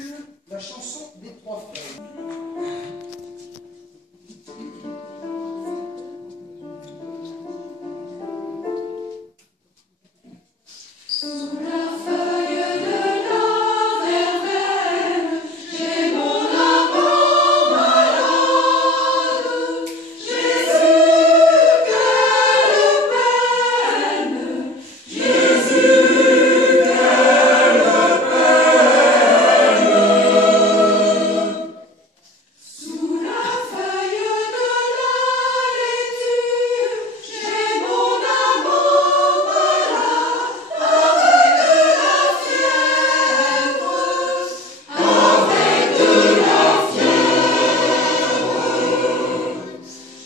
s'intitule La chanson des trois feuilles. Sous la feuille de la verveine, j'ai mon amant malade. Jésus, quelle peine! Jésus, quelle peine! Sous la feuille de la laitue, j'ai mon amant malade.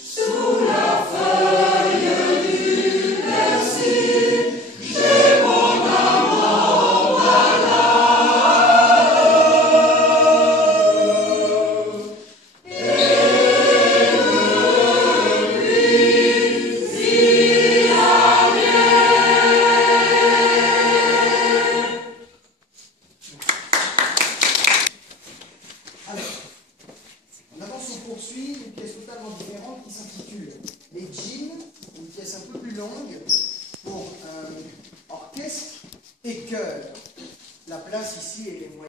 Sous la feuille du persil, j'ai mon amant malade. Et lui, s'il a bien. Alors, maintenant on poursuit une pièce totalement différente qui s'intitule Les Jeans, une pièce un peu plus longue pour orchestre et chœur. La place ici est les moyens.